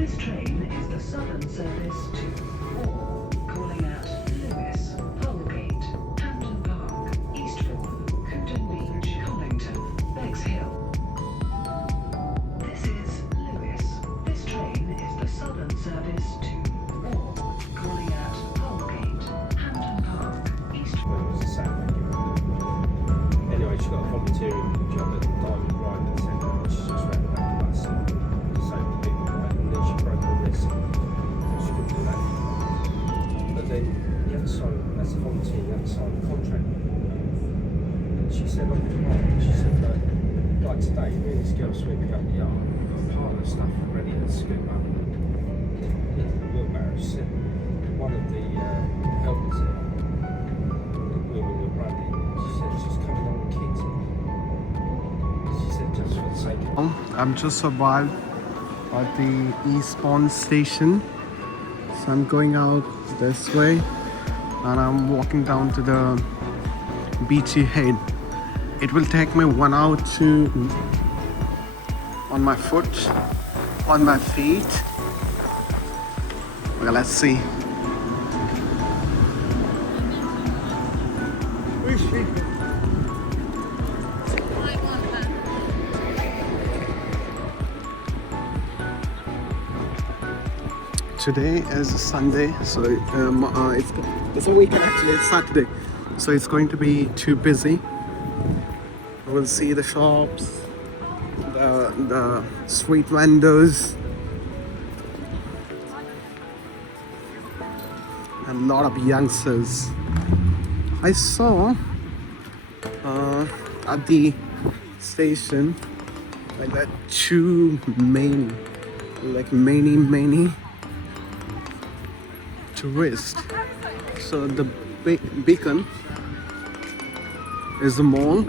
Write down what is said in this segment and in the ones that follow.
This train is the southern service to or calling at Lewes, Holgate, Hampton Park, Eastbourne, Cooten Beach, Collington, Bexhill. This is Lewes. This train is the southern service to or calling at Holgate, Hampton Park, Eastbourne. Anyway, she got a volunteering job at Diamond Brighton Centre, which is just round the back of us, and disabled people, right? And then she broke her wrist. She couldn't do that. But then the other side, that's the volunteer, the other side of the contract. And she said on the tomorrow, she said that, like today, me and this girl sweeping up the yard, got part of the stuff ready to scoop up. In the wheelbarrow, she said one of the helpers there, we were running, she said she's coming on the kids. She said just for the sake of... I'm just arrived at the Eastbourne Station. So I'm going out this way and I'm walking down to the Beachy Head. It will take me 1 hour to on my feet. Okay, let's see. Today is Sunday, so it's a weekend actually, it's Saturday. So it's going to be too busy. We'll see the shops, the street vendors, and a lot of youngsters. I saw at the station like that many tourists. So the Beacon is the mall,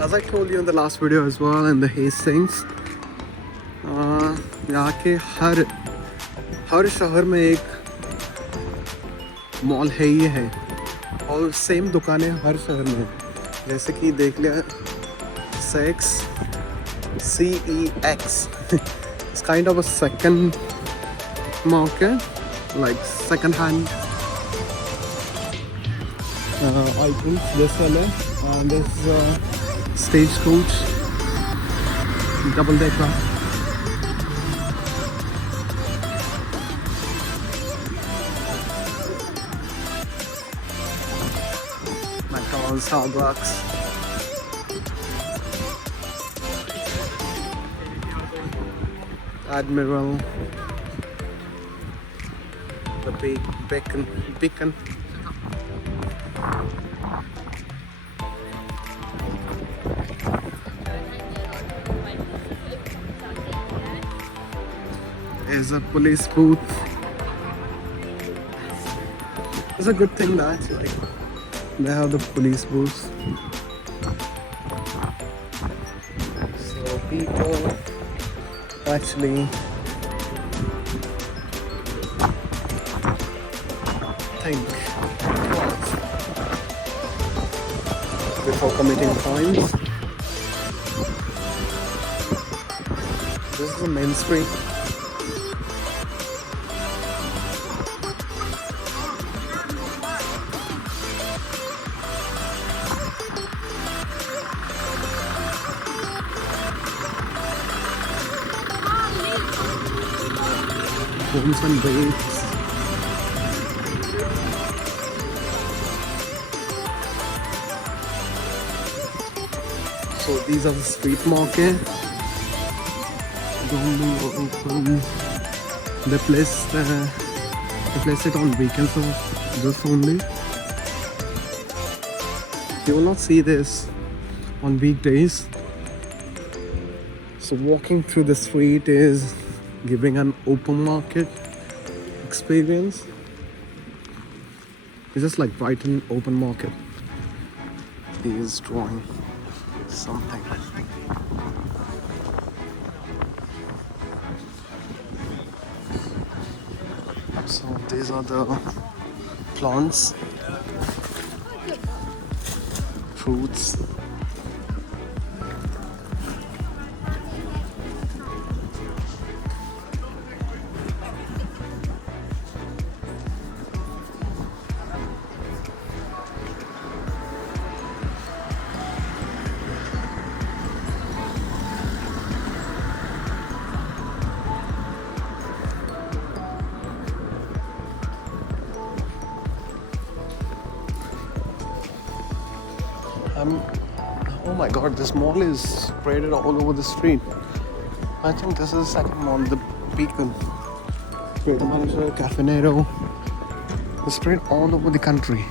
as I told you in the last video as well, in the Hastings. यहाँ के हर शहर में एक mall है ही है, और same दुकानें हर शहर में, जैसे कि देख लिया Sex, CEX. It's kind of a second market, like second-hand items. This one, and this stagecoach, double-decker. McDonald's, Starbucks. Admiral, the Beacon. There's a police booth. It's a good thing that they have the police booths. So people actually think twice before committing crimes. This is the main street. Homes and bakes. So these are the street market. They place it on weekends or just only. You will not see this on weekdays. So walking through the street is giving an open market experience. It's just like Brighton open market. He is drawing something. So these are the plants, fruits. I'm. Oh my god, this mall is spread all over the street. I think this is the second mall, the Beacon. Creative Manager, Cafe Nero. It's spread all over the country.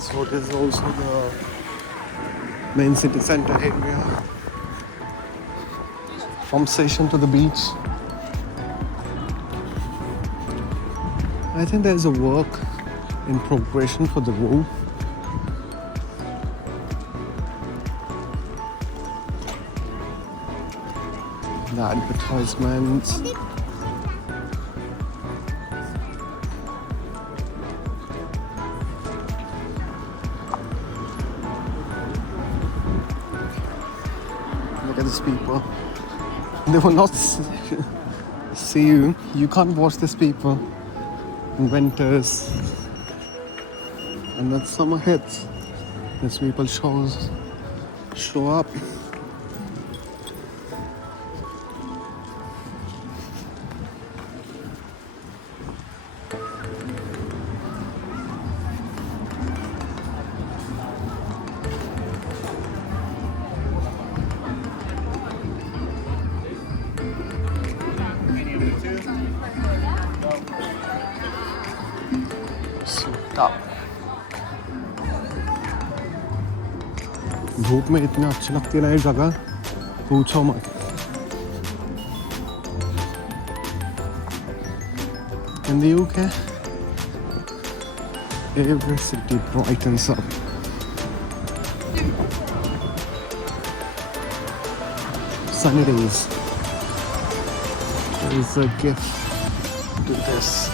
So this is also the main city center area. From station to the beach. I think there is a work in progression for the road. The advertisements. Look at these people. They will not see you. You can't watch these people in winters. And then summer hits. These people show up. धूप में इतना अच्छी लगती है ना ये जगह, पूछो मत. In the UK, every city brightens up. Sunny days is a gift to this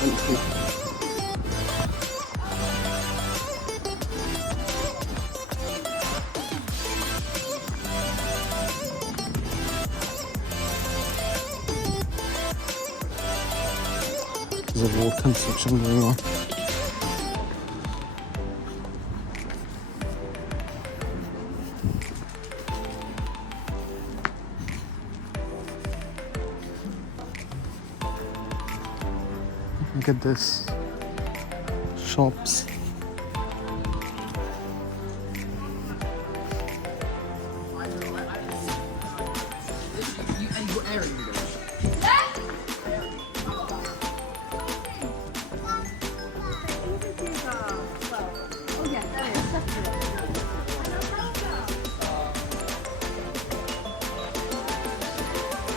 country. There's a road construction going on. Look at this. Shops.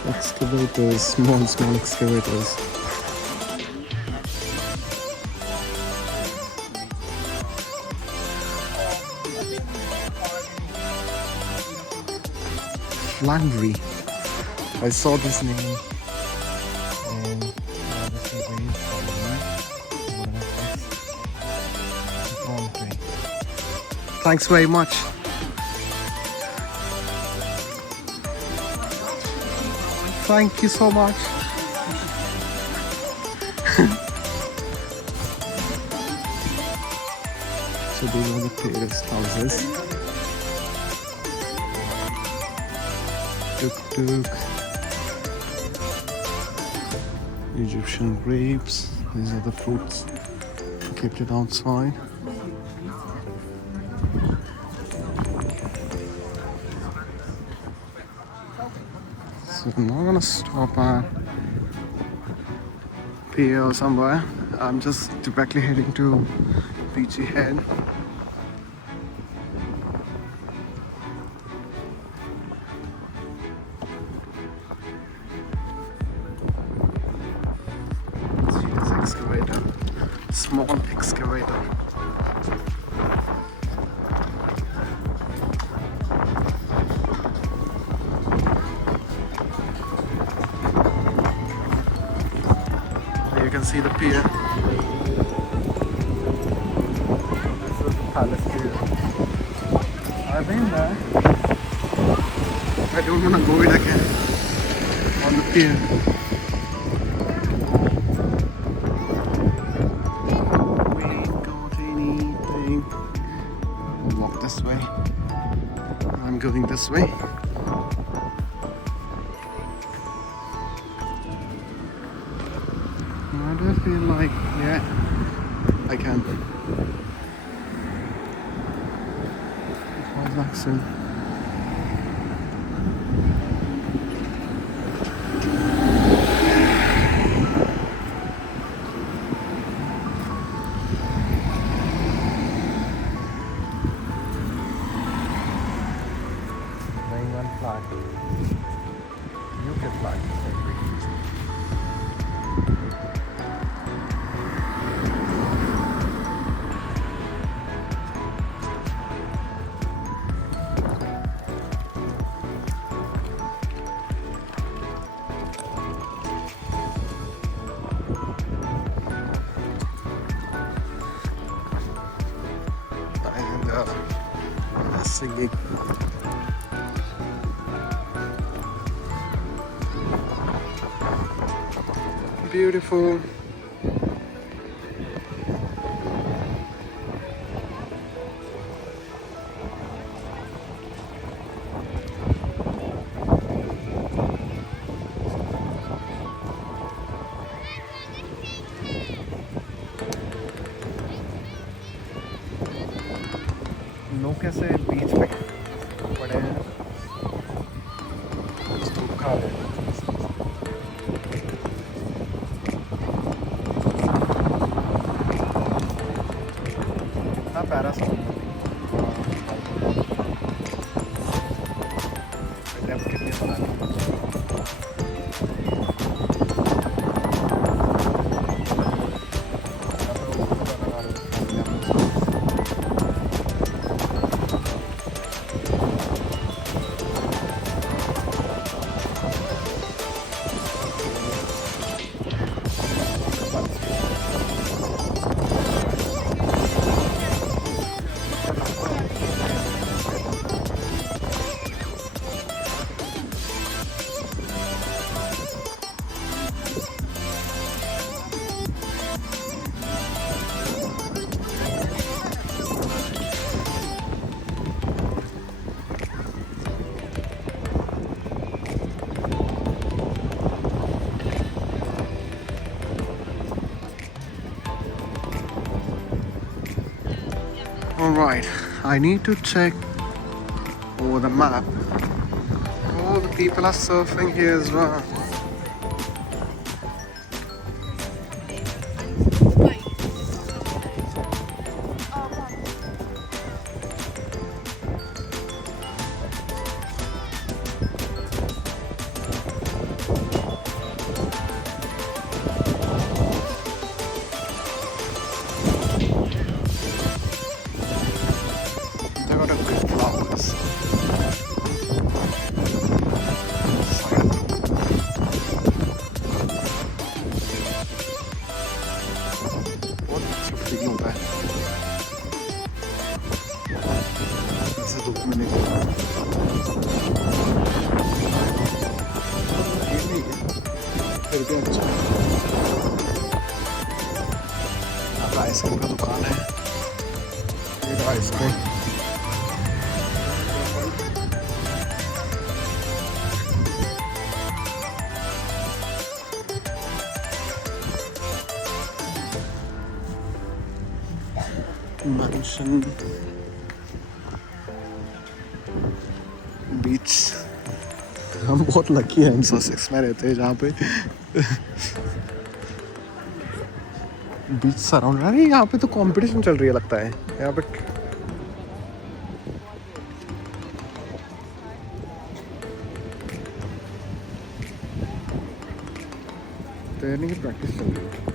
Excavators, small excavators. Laundry. I saw this name and thanks very much. Thank you so much. So these are the terraced houses. Tuk-tuk. Egyptian grapes. These are the fruits. Kept it outside. So I'm not gonna stop at Pier or somewhere. I'm just directly heading to Beachy Head. See this excavator, small excavator. You can see the pier. This is the palace pier. I've been there. I don't want to go it again on the pier. We got anything? Walk this way. I'm going this way. Why do I feel like, yeah, I can. How's that soon? Flag. UK flag. And singing. Beautiful. लोग कैसे बीच पे पड़े हैं, धूप खा रहे हैं। प्यारा सा डेप्थ कितनी पता नहीं। Alright, I need to check over the map. Oh, the people are surfing here as well. They got a good flowers. बहुत छुट्टी क्यों होता है? ऐसे धूप में नहीं होता। ये नहीं है, फिर भी अच्छा। यहाँ पे आइसक्रीम का दुकान है। ये आइसक्रीम। Mansion बीच। हम बहुत लकी हैं ससेक्स में रहते हैं जहाँ पे बीच सराउंड। अरे यहाँ पे तो कंपटीशन चल रही है लगता है यहाँ पे। तैरने की प्रैक्टिस चल रही है।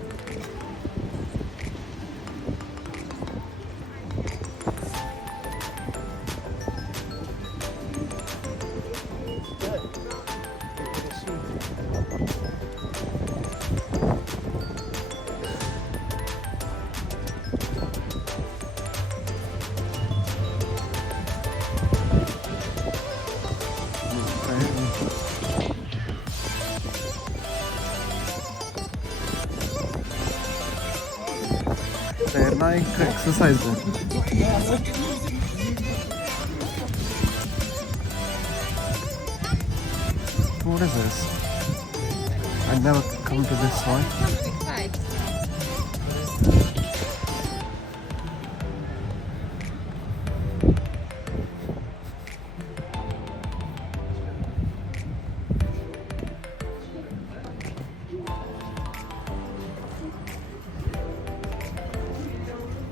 तैरना एक एक्सरसाइज है. What is this? I've never come to this one.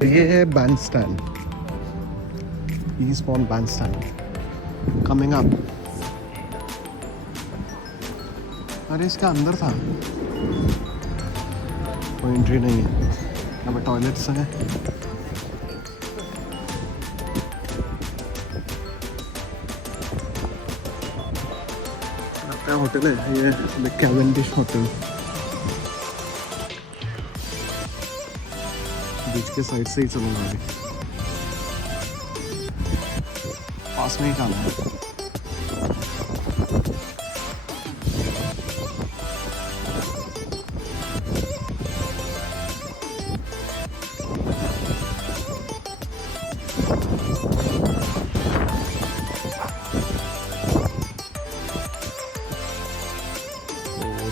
ये है Bandstand, Eastbourne Bandstand coming up. अरे इसका अंदर था, कोई एंट्री नहीं है. यहाँ पे टॉयलेट्स हैं. लगता है होटल है ये, कैवेंडिश होटल. बीच के साइड से ही चलूँगा अभी. पास में ही जाना है.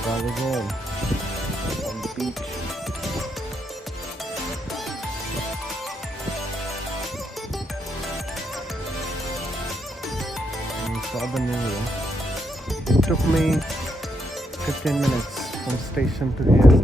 That was all on the beach. Saw the new one. It took me 15 minutes from station to here.